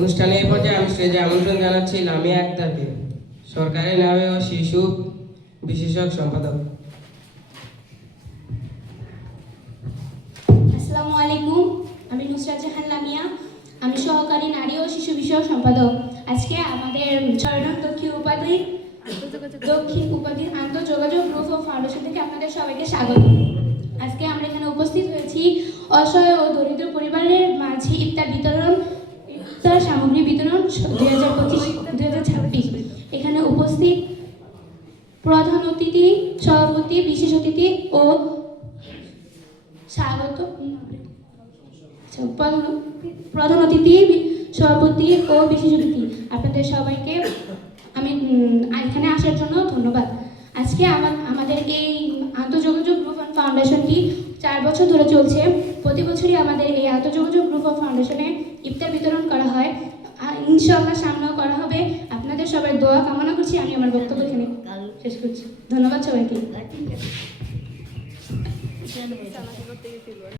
অনুষ্ঠানে এই পর্যায়ে আমি স্টেজে আমন্ত্রণ জানাচ্ছি লামিয়া আক্তারকে, সরকারি নামে ও শিশু বিশেষজ্ঞ সম্পাদক। আসসালামু আলাইকুম, আমি নুসরাত জাহান লামিয়া, আমি সহকারী নারী ও শিশু বিষয়ক সম্পাদক। আজকে আমাদের চরণ দক্ষিণ উপাধি আন্তঃযোগাযোগ গ্রুপ অফ ফাউন্ডেশন থেকে আপনাদের সবাইকে স্বাগত। আজকে আমরা এখানে উপস্থিত হয়েছি অসহায় ও দরিদ্র পরিবারের মাঝে ইফতার সামগ্রী বিতরণ 2025-2026। এখানে উপস্থিত প্রধান অতিথি, সভাপতি, বিশেষ অতিথি ও স্বাগত প্রধান অতিথি, সভাপতি ও বিশেষ অতিথি, আপনাদের সবাইকে আমি এখানে আসার জন্য ধন্যবাদ। আজকে আমাদের এই আন্তঃযোগাযোগ গ্রুপ অফ ফাউন্ডেশনটি 4 বছর ধরে চলছে। প্রতি বছরই আমাদের এই আন্তঃযোগাযোগ গ্রুপ অফ ফাউন্ডেশনে ইফতার বিতরণ করা হয়, ইনশাআল্লাহ সামনেও করা হবে। আপনাদের সবাই দোয়া কামনা করছি। আমি আমার বক্তব্য এখানে শেষ করছি। ধন্যবাদ সবাইকে।